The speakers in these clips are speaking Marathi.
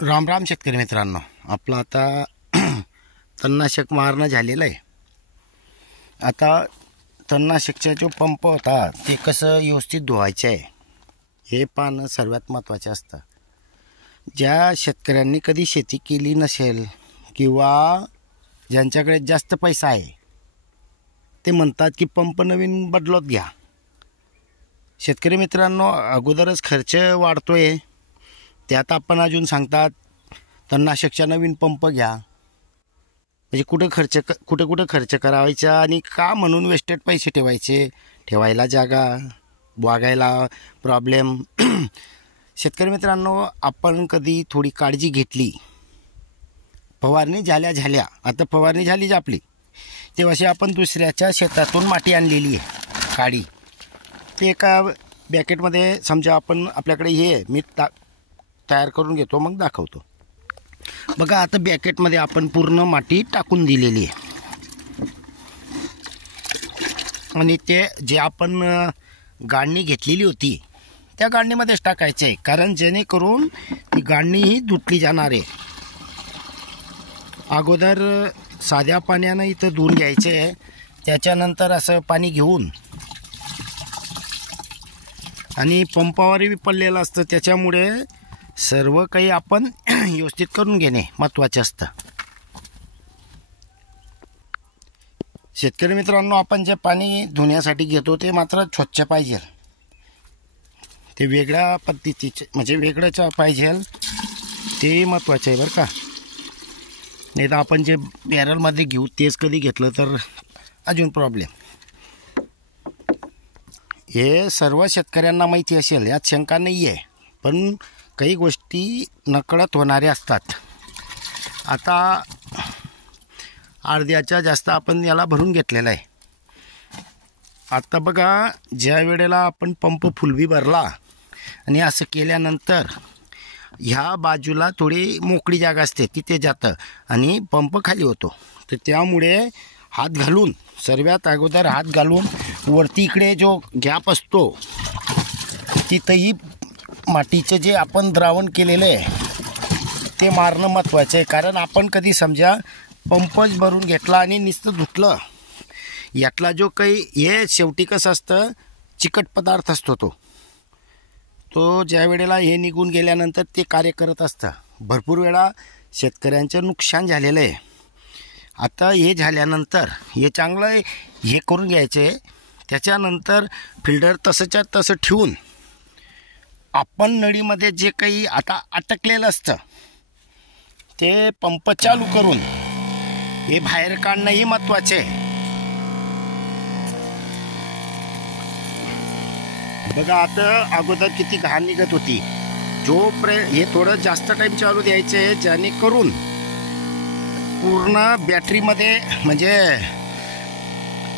राम राम शेतकरी मित्रांनो, आपलं आता तणनाशक मारणं झालेलं आहे. आता तणनाशकचा जो पंप होता ते कसं व्यवस्थित धुवायचं आहे हे पाहणं सर्वात महत्त्वाचं असतं. ज्या शेतकऱ्यांनी कधी शेती केली नसेल किंवा ज्यांच्याकडे जास्त पैसा आहे ते म्हणतात की पंप नवीन बदलत घ्या. शेतकरी मित्रांनो, अगोदरच खर्च वाढतोय, त्यात आपण अजून सांगतात तणनाशकचा नवीन पंप घ्या. म्हणजे कुठं खर्च करायचा आणि का म्हणून वेस्टेड पैसे ठेवायला जागा, वागायला प्रॉब्लेम. शेतकरी मित्रांनो, आपण कधी थोडी काळजी घेतली, फवारणी झाल्या आता फवारणी झालीच आपली, तेव्हा आपण दुसऱ्याच्या शेतातून माती आणलेली आहे काळी, ते एका बॅकेटमध्ये समजा आपण आपल्याकडे हे मी तयार करून घेतो, मग दाखवतो. बघा, आता बॅकेटमध्ये आपण पूर्ण माती टाकून दिलेली आहे आणि ते जे आपण गाळणी घेतलेली होती त्या गाळणीमध्येच टाकायचं आहे, कारण जेणेकरून ती गाळणी ही धुतली जाणार आहे. अगोदर साध्या पाण्यानं इथं धुवून घ्यायचं आहे, त्याच्यानंतर असं पाणी घेऊन, आणि पंपावरही पडलेलं असतं, त्याच्यामुळे सर्व काही आपण व्यवस्थित करून घेणे महत्त्वाचे असतं. शेतकरी मित्रांनो, आपण जे पाणी धुण्यासाठी घेतो ते मात्र स्वच्छ पाहिजे, ते वेगळ्या पद्धतीचे म्हणजे वेगळंच पाहिजे, ते महत्त्वाचं आहे बरं का. नाही तर आपण जे बॅरलमध्ये घेऊ तेच कधी घेतलं तर अजून प्रॉब्लेम. हे सर्व शेतकऱ्यांना माहिती असेल, यात शंका नाही आहे, पण काही गोष्टी नकळत होणाऱ्या असतात. आता अर्ध्याच्या जास्त आपण याला भरून घेतलेला आहे. आता बघा, ज्या वेळेला आपण पंप फुलवी भरला आणि असं केल्यानंतर ह्या बाजूला थोडी मोकळी जागा असते, तिथे जातं आणि पंप खाली होतो. तर त्यामुळे हात घालून, सर्वात अगोदर हात घालून वरती इकडे जो गॅप असतो तिथंही मातीचं जे आपण द्रावण केलेलं आहे ते मारणं महत्त्वाचं आहे. कारण आपण कधी समजा पंपच भरून घेतला आणि नुसतं धुतलं, यातला जो काही हे शेवटी कसं असतं, चिकट पदार्थ असतो, तो ज्या वेळेला हे निघून गेल्यानंतर ते कार्य करत असतं. भरपूर वेळा शेतकऱ्यांचं नुकसान झालेलं आहे. आता हे झाल्यानंतर हे चांगलं हे करून घ्यायचं आहे. त्याच्यानंतर फिल्टर तसंच्या तसं ठेवून आपण नळीमध्ये जे काही आता अटकलेलं असतं ते पंप चालू करून हे बाहेर काढणंही महत्त्वाचे आहे. बघा, आता अगोदर किती घाण निघत होती, हे थोडं जास्त टाईम चालू द्यायचं आहे, जेणेकरून पूर्ण बॅटरीमध्ये म्हणजे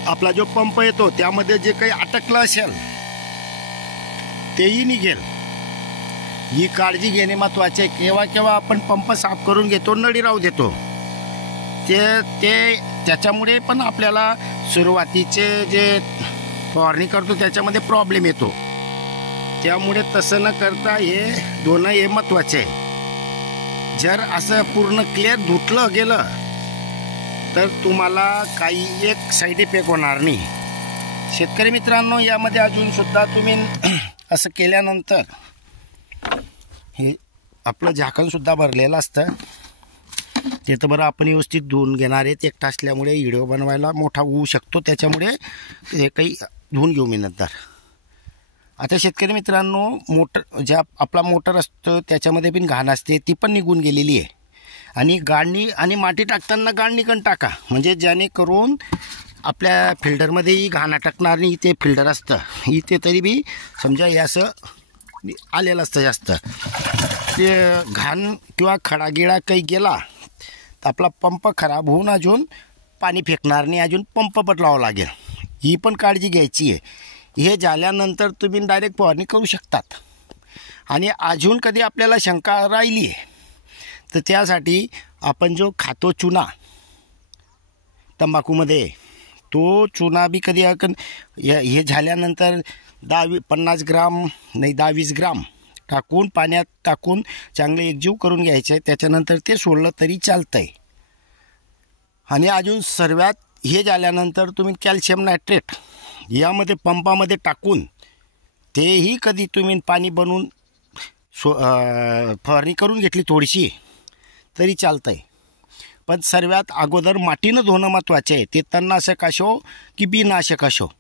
आपला जो पंप येतो त्यामध्ये जे काही अटकलं असेल तेही निघेल. ही काळजी घेणे महत्त्वाचे आहे. केव्हा आपण पंप साफ करून घेतो, नळी राहू देतो, त्याच्यामुळे पण आपल्याला सुरुवातीचे जे फवारणी करतो त्याच्यामध्ये प्रॉब्लेम येतो. त्यामुळे तसं न करता हे दोन हे महत्त्वाचे आहे. जर असं पूर्ण क्लिअर धुतलं गेलं तर तुम्हाला काही एक साईड इफेक्ट होणार नाही. शेतकरी मित्रांनो, यामध्ये अजूनसुद्धा तुम्ही असं केल्यानंतर हे आपलं झाकणसुद्धा भरलेलं असतं, ते तर बरं आपण व्यवस्थित धुवून घेणार आहेत. एकटा असल्यामुळे व्हिडिओ बनवायला मोठा होऊ शकतो, त्याच्यामुळे हे काही धुवून घेऊ मी नंतर. आता शेतकरी मित्रांनो, ज्या आपला मोटर असतो त्याच्यामध्ये पण घाण असते, ती पण निघून गेलेली आहे. आणि गाळणी आणि माती टाकताना गाळणी पण टाका, म्हणजे जेणेकरून आपल्या फिल्टरमध्येही घाण अटकणार नाही. इथे फिल्टर असतं, इथे तरी बी समजा हे असं आलेलं असतं जास्त, ते घाण किंवा खडागिळा काही गेला तर आपला पंप खराब होऊन अजून पाणी फेकणार नाही, अजून पंप बदलावं लागेल. ही पण काळजी घ्यायची आहे. हे झाल्यानंतर तुम्ही डायरेक्ट फवारणी करू शकतात. आणि अजून कधी आपल्याला शंका राहिली आहे तर त्यासाठी आपण जो खातो चुना तंबाखूमध्ये, तो चुना बी कधी हे झाल्यानंतर 50 ग्राम नाही 20 ग्राम टाकून पाण्यात टाकून चांगले एकजीव करून घ्यायचे. त्याच्यानंतर ते सोडलं तरी चालतं आहे. आणि अजून सर्वात हे झाल्यानंतर तुम्ही कॅल्शियम नायट्रेट यामध्ये पंपामध्ये टाकून तेही कधी तुम्ही पाणी बनवून फवारणी करून घेतली थोडीशी तरी चालतं आहे. पण सर्वात अगोदर मातीनं धुणं महत्त्वाचे आहे. ते तणनाशक असो की बिननाशक असो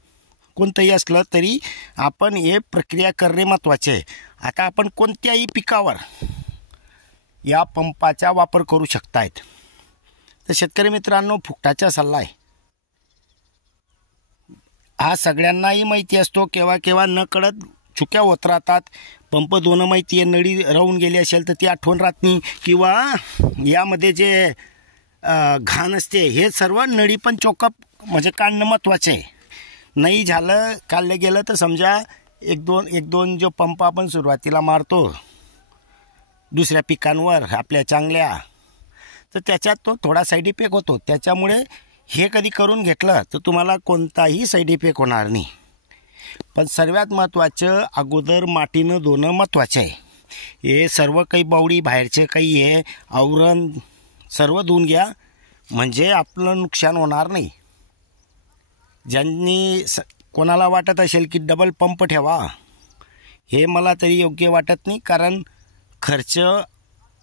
कोणतंही असलं तरी आपण हे प्रक्रिया करणे महत्त्वाचे आहे. आता आपण कोणत्याही पिकावर या पंपाचा वापर करू शकतायत. तर शेतकरी मित्रांनो, फुकटाचा सल्ला आहे हा. सगळ्यांनाही माहिती असतो, केव्हा केव्हा न कळत चुक्या होत राहतात. पंप धुणं माहिती आहे, नळी राहून गेली असेल तर ती आठवण राहत नाही, किंवा यामध्ये जे घाण असते हे सर्व नळी पण चोकअप म्हणजे काढणं महत्त्वाचं आहे. नाही झालं, काढलं गेलं तर समजा एक दोन जो पंप आपण सुरुवातीला मारतो दुसऱ्या पिकांवर आपल्या चांगल्या, तर त्याच्यात तो थोडा साईड इफेक्ट होतो. त्याच्यामुळे हे कधी करून घेतलं तर तुम्हाला कोणताही साईड इफेक्ट होणार नाही. पण सर्वात महत्त्वाचं अगोदर मातीनं धुणं महत्त्वाचं आहे. हे सर्व काही बावडी बाहेरचे काही आहे आवरण सर्व धुवून घ्या, म्हणजे आपलं नुकसान होणार नाही. ज्यांनी कोणाला वाटत असेल की डबल पंप ठेवा, हे मला तरी योग्य वाटत नाही. कारण खर्च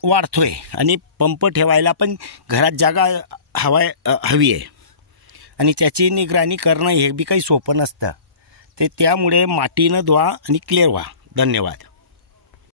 वाढतो आहे आणि पंप ठेवायला पण घरात जागा हवी आहे आणि त्याची निगराणी करणं हे बी काही सोपं नसतं. ते त्यामुळे मातीनं धुवा आणि क्लिअर व्हा. धन्यवाद.